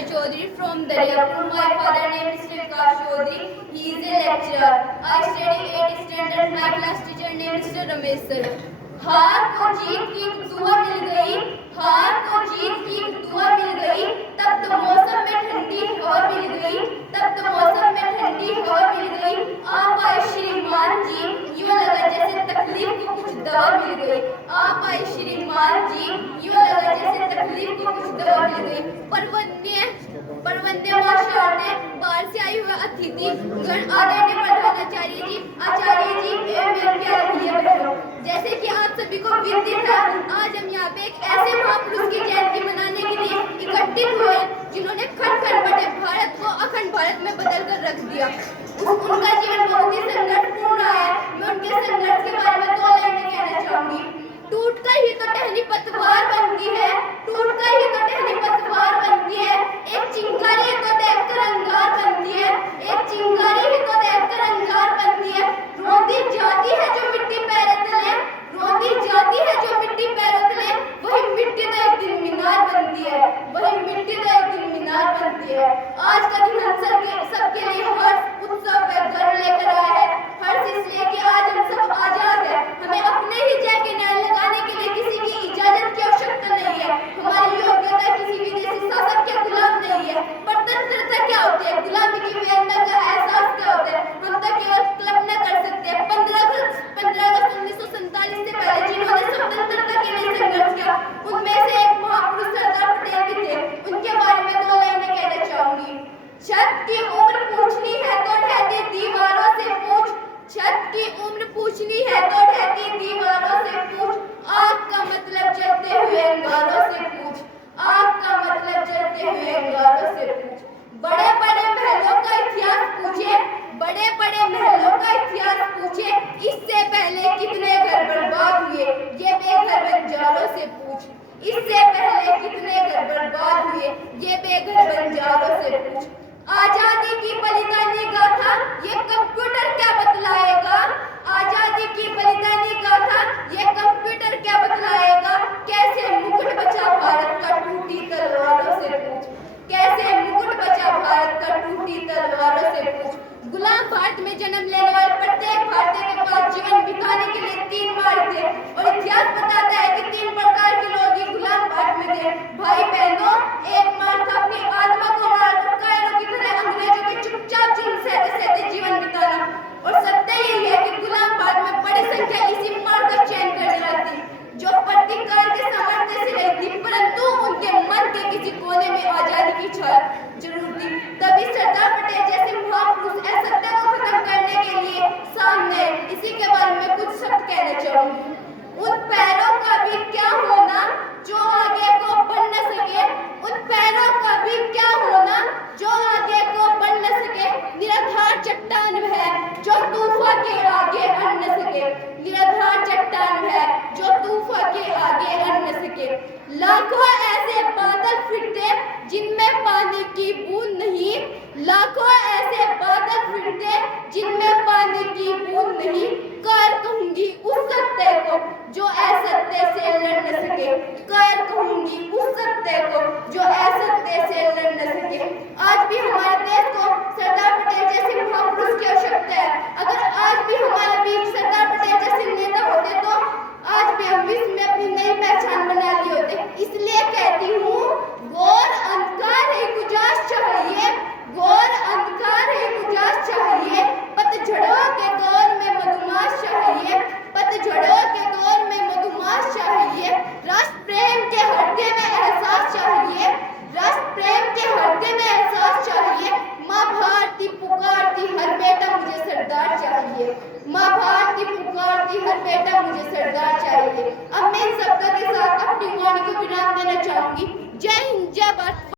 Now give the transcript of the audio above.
Akshay Chaudhary from Daryapur. My father name is Vikas Chaudhary. He is a lecturer. I study 8th standard. My class teacher name is Mr. Ramesh sir. हार को जीत की दुआ मिल गई, हार को जीत की दुआ मिल गई, तब तो मौसम में ठंडी हवा मिल गई, तब तो मौसम में ठंडी हवा मिल गई। आप आए श्रीमान जी, यूं लगा जैसे तकलीफ को कुछ दवा मिल गई। आप आए श्रीमान जी, यूं लगा जैसे तकलीफ को कुछ दवा मिल गई। परवंदे माशार्टे बाहर से आई हुए अतिथि गण आदरणीय प्रधानाचार्य जी, आचार्य जी एवं मेरे प्यारे भैया बहनों, जैसे कि आप सभी को विदित है, आज हम यहाँ पे एक ऐसे महापुरुष की जयंती मनाने के लिए इकट्ठित हुए जिन्होंने खंड खंड बटे भारत को अखंड भारत में बदल कर रख दिया। उनका जीवन बहुत ही संघर्षपूर्ण रहा है। मैं उनके संघर्ष के बारे में 2 लाइनें कहना चाहूंगी। टूटकर ही तो टहनी पतवार बनती है, टूटकर ही तो टहनी पतवार बनती है। एक चिंगारी ही तो देखकर अंगार बनती है, एक चिंगारी ही तो देखकर अंगार बनती है। रोंदी जाती है जो मिट्टी पैरों तले, रोंदी जाती है जो मिट्टी पैरों तले, वही मिट्टी तो एक दिन मीनार बनती है, वही मिट्टी तो एक दिन मीनार बनती है। आज का दिन हम सबके लिए हर्ष, उत्सव व गर्व लेकर आया है। हर्ष इसलिए कि आज हम सब आजाद हैं। हमें अपने ही जय के नारे लगाने के लिए किसी की इजाजत की आवश्यकता नहीं है। हमारी योग्यता किसी विदेशी शासक के गुलाम नहीं है। स्वतंत्रता क्या होती है, गुलामी की वेदना का एहसास क्या होता है, हम तो केवल कल्पना कर सकते हैं। 15 अगस्त 1947 से पहले जिन्होंने स्वतंत्रता के लिए संघर्ष किया, उनमें से एक महापुरुष सरदार पटेल भी थे। उनके बारे में 2 लाइनें कहना चाहूंगी। छत की उम्र पूछनी है तो ठहती दीवारों से पूछ, छत की उम्र पूछनी है तो ठहती दीवारों से पूछ, आग का मतलब जलते हुए अंगारों से पूछ, आग का मतलब जलते हुए अंगारों से पूछ। बड़े बड़े महलों का इतिहास पूछे, बड़े बड़े महलों का इतिहास पूछे, इससे पहले कितने घर बर्बाद हुए, ये बेघर बंजारों से पूछ। इससे पहले कितने घर बर्बाद हुए, ये बेघर बंजारों से पूछ। आजादी की बलिदानी गाथा ये कंप्यूटर क्या बतलाएगा, आजादी की बलिदानी गाथा ये कंप्यूटर क्या बतलाएगा। कैसे मुकुट बचा भारत का टूटी तलवारों से पूछ, कैसे मुकुट बचा भारत का टूटी तलवारों से पूछ। गुलाम भारत में जन्म लेने वाले प्रत्येक भारतीय के पास जीवन बिताने के लिए 3 मार्ग थे और इतिहास बताता है कि 3 प्रकार के लोग ही गुलाम भारत में थे। भाई बहनों, एक मार्ग था अपनी आत्मा को मारकर कायरों की तरह अंग्रेजों के चुपचाप जुल्म सहते सहते जीवन बिताना, और सत्य यही है कि गुलाम भारत में बड़ी संख्या इसी मार्ग का चयन करने वाली थी, जो प्रतिकार के सामर्थ्य से रही थी, परंतु उनके मन के किसी कोने में आजादी की इच्छा जरूर थी। तभी सरदार पटेल जैसे महापुरुष असत्य को खत्म करने के लिए सामने, इसी के बारे में कुछ शब्द कहना चाहूंगी। उन पैरों का भी क्या होना जो आगे को बढ़ न सके, उन पैरों का भी क्या होना जो आगे को बढ़ न सके। निराधार चट्टान है जो तूफान के आगे अड़ न सके, निराधार चट्टान है जो तूफान के आगे अड़ न सके। लाखों ऐसे बादल फिरते जिनमें पानी की बूंद नहीं, लाखों ऐसे बादल फिरते जिनमें पानी की बूंद नहीं। कर कहूंगी उस सत्य को जो असत्य से लड़ न सके, कर कहूंगी उस सत्य को जो असत्य से लड़ न सके। आज भी हमारे देश को सरदार पटेल जैसे महापुरुष की आवश्यकता है। अगर आज भी हमारे बीच सरदार पटेल जैसे नेता होते तो आज भी हम विश्व में अपनी नई पहचान बना ली होते। इसलिए कहती हूँ, घोर अंधकार है गुजारिश चाहिए, घोर अंधकार है गुजारिश चाहिए। पतझड़ों के दौर में मधुमास चाहिए, पतझड़ों के दौर में मधुमास चाहिए। राष्ट्र प्रेम के हृदय में एहसास चाहिए, राष्ट्र प्रेम के हृदय में एहसास चाहिए। माँ भारती पुकारती हर बेटा मुझे सरदार चाहिए, माँ भारती पुकारती हर बेटा मुझे सरदार चाहिए। अब मैं इन शब्दों के साथ अपनी वाणी को विराम देना चाहूंगी। जय हिंद, जय भारत।